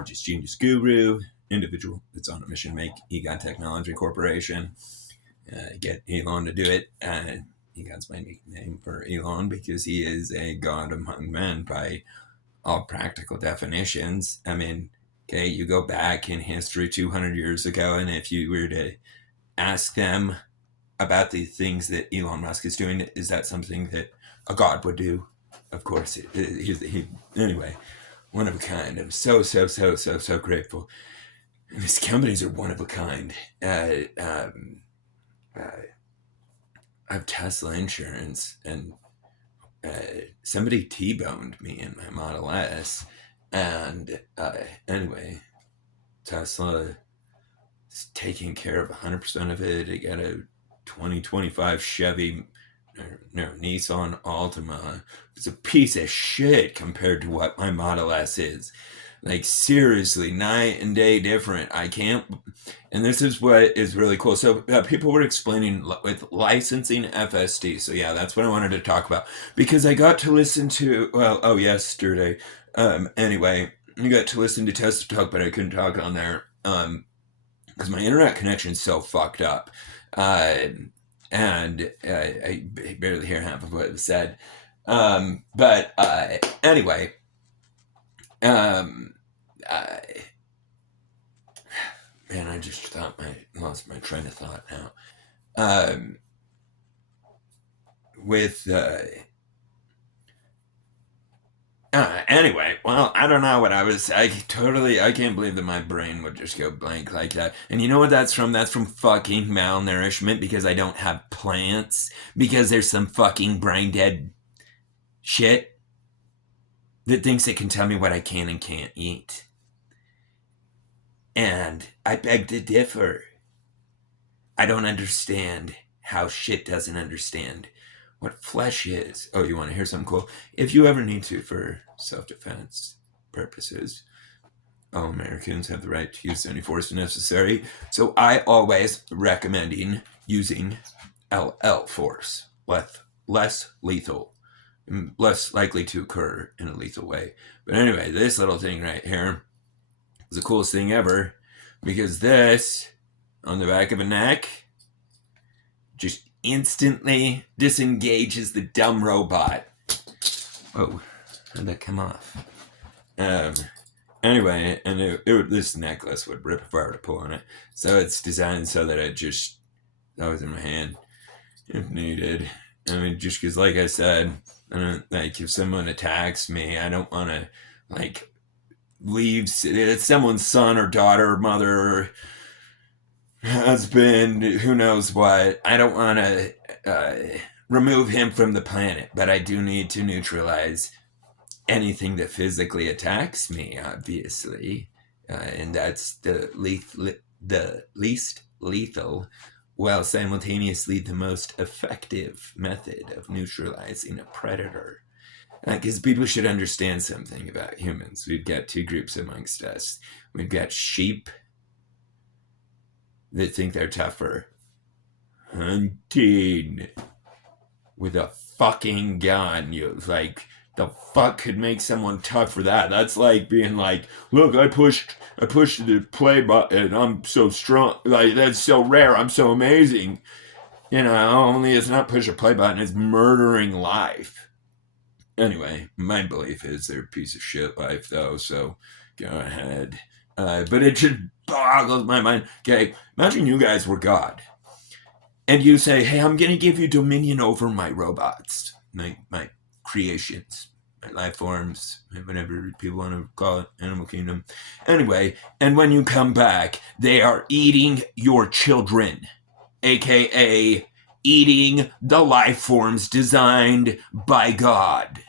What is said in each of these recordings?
gorgeous genius guru, individual that's on a mission to make Egon Technology Corporation. Get Elon to do it. Egon's my nickname for Elon because he is a god among men by all practical definitions. I mean, okay, you go back in history 200 years ago, and if you were to ask them about the things that Elon Musk is doing, is that something that a god would do? Of course, anyway, one of a kind. I'm so grateful. And his companies are one of a kind. I have Tesla insurance, and somebody T-boned me in my Model S. And anyway, Tesla is taking care of 100% of it. I got a 2025 Chevy, Nissan Altima. It's a piece of shit compared to what my Model S is. Like, seriously, night and day different. I can't, and this is what is really cool. So people were explaining with licensing FSD. So yeah, that's what I wanted to talk about, because I got to listen to, yesterday. Anyway, I got to listen to Tesla Talk, but I couldn't talk on there because my internet connection's so fucked up. And I barely hear half of what was said. But anyway, man, I just thought lost my train of thought now. Anyway, well, I don't know what I can't believe that my brain would just go blank like that. And you know what that's from? That's from fucking malnourishment, because I don't have plants, because there's some fucking brain dead shit that thinks it can tell me what I can and can't eat. And I beg to differ. I don't understand how shit doesn't understand what flesh is. Oh, you want to hear something cool? If you ever need to for self-defense purposes, all Americans have the right to use any force necessary. So I always recommending using LL force, less lethal, less likely to occur in a lethal way. But anyway, this little thing right here is the coolest thing ever, because this on the back of a neck just instantly disengages the dumb robot. Oh, how'd that come off? Anyway, and this necklace would rip if I were to pull on it. So it's designed so that that was in my hand if needed. I mean, just because, like I said, if someone attacks me, I don't want to, leave someone's son or daughter or mother or husband, who knows what. I don't want to remove him from the planet, but I do need to neutralize anything that physically attacks me, obviously. And that's the least lethal, while simultaneously the most effective method of neutralizing a predator. Because people should understand something about humans. We've got two groups amongst us. We've got sheep that think they're tougher. Hunting with a fucking gun. The fuck could make someone tough for that? That's like being like, look, I pushed the play button. I'm so strong. That's so rare. I'm so amazing. Only it's not push a play button. It's murdering life. Anyway, my belief is they're a piece of shit life, though, so go ahead. But it just boggles my mind. Okay, imagine you guys were God. And you say, hey, I'm going to give you dominion over my robots, my creations, my life forms, whatever people want to call it, animal kingdom. Anyway, and when you come back, they are eating your children, a.k.a. eating the life forms designed by God,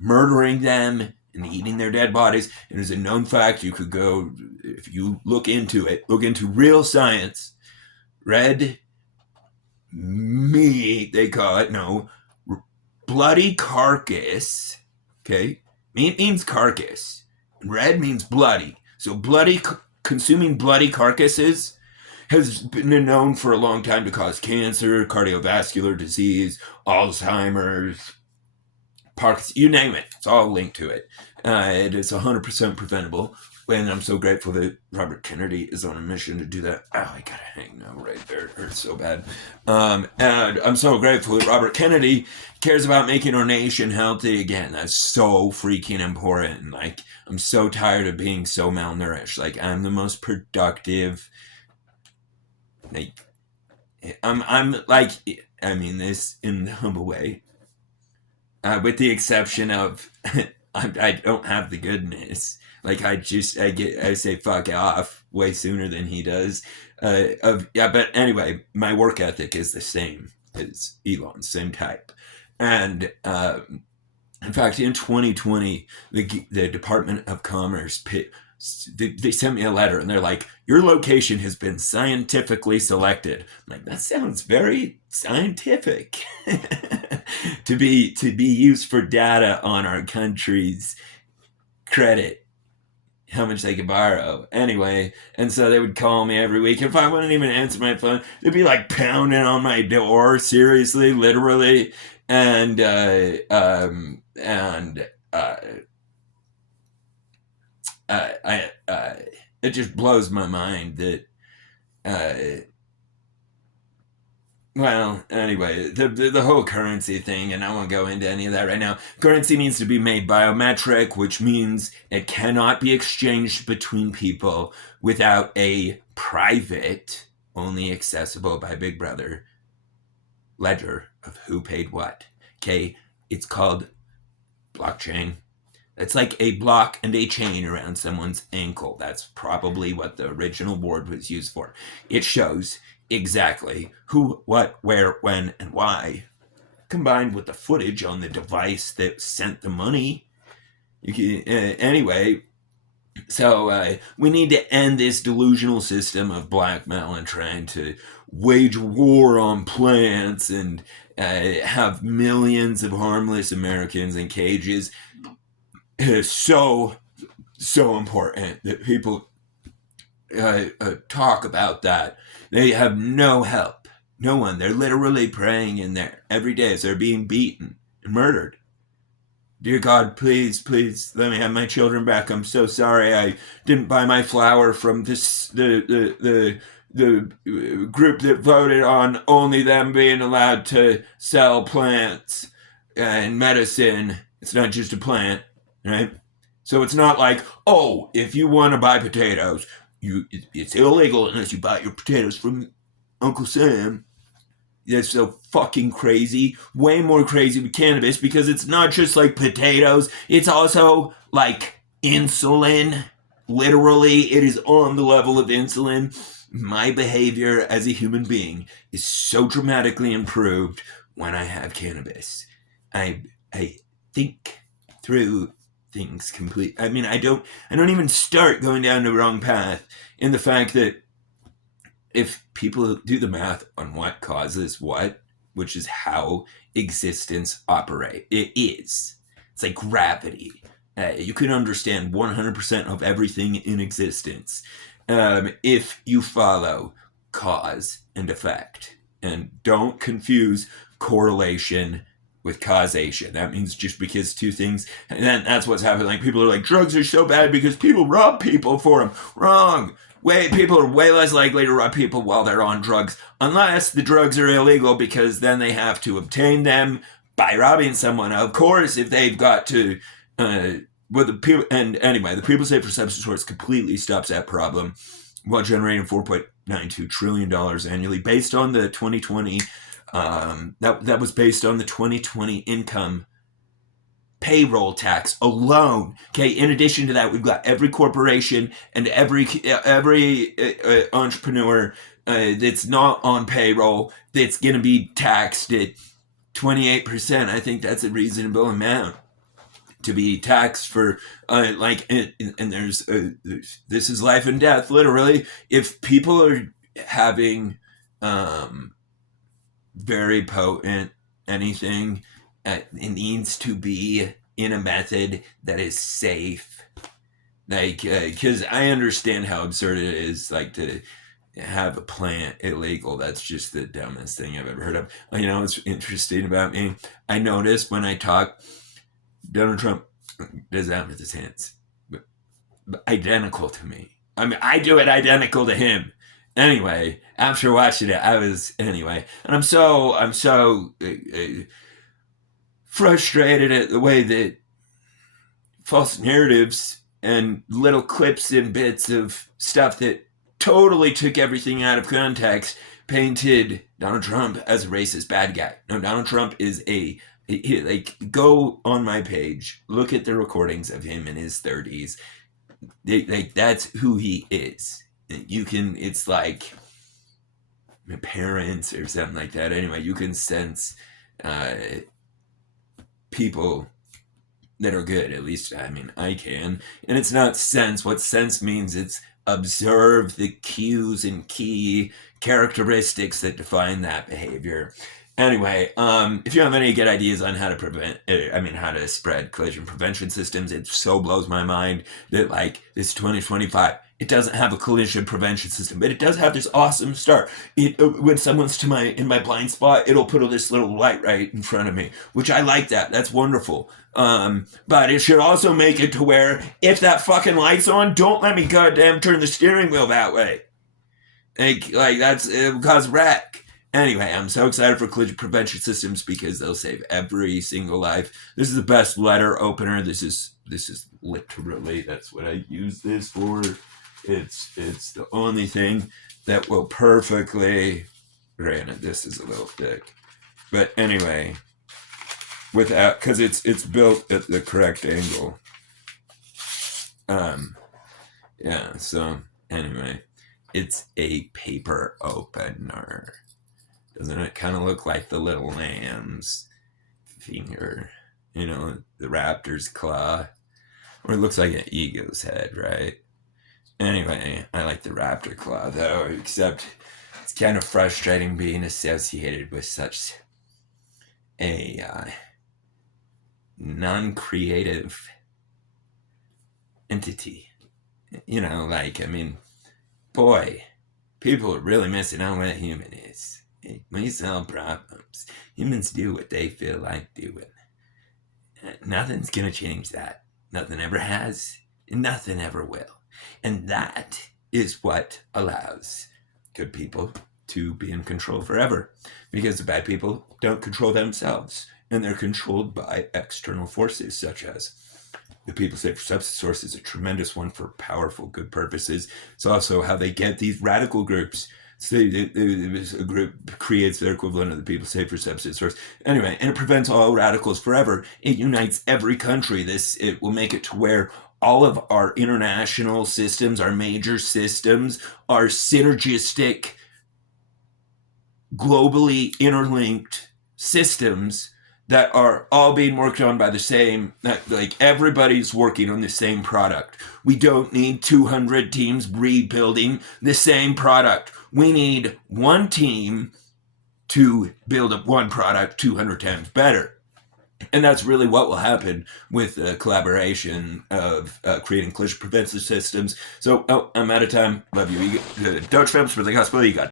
murdering them and eating their dead bodies. It is a known fact. You could go, if you look into real science, red meat, they call it, bloody carcass, okay? Meat means carcass. Red means bloody. So consuming bloody carcasses has been known for a long time to cause cancer, cardiovascular disease, Alzheimer's, Parkinson's, you name it. It's all linked to it. It is 100% preventable And I'm so grateful that Robert Kennedy is on a mission to do that. Oh, I gotta hang now right there. It hurts so bad. And I'm so grateful that Robert Kennedy cares about making our nation healthy again. That's so freaking important. Like, I'm so tired of being so malnourished. Like, I'm the most productive. Like, I'm like, I mean this in the humble way, with the exception of I don't have the goodness. Like I say fuck off way sooner than he does. But anyway, my work ethic is the same as Elon's, same type, and in fact, in 2020, the Department of Commerce they sent me a letter and they're like, your location has been scientifically selected. I'm like, that sounds very scientific to be used for data on our country's credit, how much they could borrow. Anyway, and so they would call me every week. If I wouldn't even answer my phone, they'd be like pounding on my door, seriously, literally. And it just blows my mind that well, anyway, the whole currency thing, and I won't go into any of that right now. Currency needs to be made biometric, which means it cannot be exchanged between people without a private, only accessible by Big Brother ledger of who paid what. Okay, it's called blockchain. It's like a block and a chain around someone's ankle. That's probably what the original board was used for. It shows exactly who, what, where, when, and why, combined with the footage on the device that sent the money. Anyway, so we need to end this delusional system of blackmail and trying to wage war on plants and have millions of harmless Americans in cages. It is so important that people talk about that. They have no help, no one. They're literally praying in there every day as they're being beaten and murdered. Dear God, please, please let me have my children back. I'm so sorry I didn't buy my flour from the group that voted on only them being allowed to sell plants and medicine. It's not just a plant, right? So it's not like, oh, if you want to buy potatoes, it's illegal unless you buy your potatoes from Uncle Sam. That's so fucking crazy. Way more crazy with cannabis because it's not just like potatoes. It's also like insulin. Literally, it is on the level of insulin. My behavior as a human being is so dramatically improved when I have cannabis. I think through things complete. I mean, I don't even start going down the wrong path in the fact that if people do the math on what causes what, which is how existence operates, it's like gravity. You can understand 100% of everything in existence if you follow cause and effect. And don't confuse correlation with causation. That means just because two things, and then that's what's happening. Like people are like, drugs are so bad because people rob people for them. Wrong. People are way less likely to rob people while they're on drugs, unless the drugs are illegal, because then they have to obtain them by robbing someone. Of course, if they've got to, the people, and anyway, the People's Day for Substance Abuse completely stops that problem while generating $4.92 trillion annually, based on the 2020. That was based on the 2020 income payroll tax alone. Okay, in addition to that, we've got every corporation and every entrepreneur that's not on payroll that's going to be taxed at 28%. I think that's a reasonable amount to be taxed for. And there's this is life and death, literally. If people are having very potent anything, it needs to be in a method that is safe. Like, because I understand how absurd it is, like, to have a plant illegal. That's just the dumbest thing I've ever heard of. You know what's interesting about me? I noticed when I talk, Donald Trump does that with his hands. identical to me. I mean, I do it identical to him. Anyway, after watching it, and I'm so frustrated at the way that false narratives and little clips and bits of stuff that totally took everything out of context painted Donald Trump as a racist bad guy. No, Donald Trump is like, go on my page, look at the recordings of him in his 30s. Like, that's who he is. It's like my parents or something like that. Anyway, you can sense people that are good. At least, I mean, I can. And it's not sense. What sense means, it's observe the cues and key characteristics that define that behavior. Anyway, if you have any good ideas on how to how to spread collision prevention systems, it so blows my mind that, like, this 2025, it doesn't have a collision prevention system, but it does have this awesome start. When someone's in my blind spot, it'll put this little light right in front of me, which I like that. That's wonderful. But it should also make it to where, if that fucking light's on, don't let me goddamn turn the steering wheel that way. Like it'll cause wreck. Anyway, I'm so excited for collision prevention systems because they'll save every single life. This is the best letter opener. This is literally, that's what I use this for. It's the only thing that will perfectly, granted this is a little thick, but anyway, because it's built at the correct angle. Yeah, so anyway, it's a paper opener. Doesn't it kind of look like the little lamb's finger? You know, the raptor's claw? Or it looks like an eagle's head, right? Anyway, I like the raptor claw, though, except it's kind of frustrating being associated with such a non-creative entity. You know, like, I mean, boy, people are really missing out on what a human is. We solve problems. Humans do what they feel like doing. Nothing's gonna change that. Nothing ever has, and nothing ever will. And that is what allows good people to be in control forever. Because the bad people don't control themselves, and they're controlled by external forces, such as the People Safer Substance Source is a tremendous one for powerful, good purposes. It's also how they get these radical groups. So a group creates their equivalent of the People Safer Substance Source. Anyway, and it prevents all radicals forever. It unites every country. It will make it to where all of our international systems, our major systems, are synergistic, globally interlinked systems that are all being worked on by the same, like, everybody's working on the same product. We don't need 200 teams rebuilding the same product. We need one team to build up one product 200 times better. And that's really what will happen with the collaboration of creating collision prevention systems. So, I'm out of time. Love you. Doge films for the gospel. You got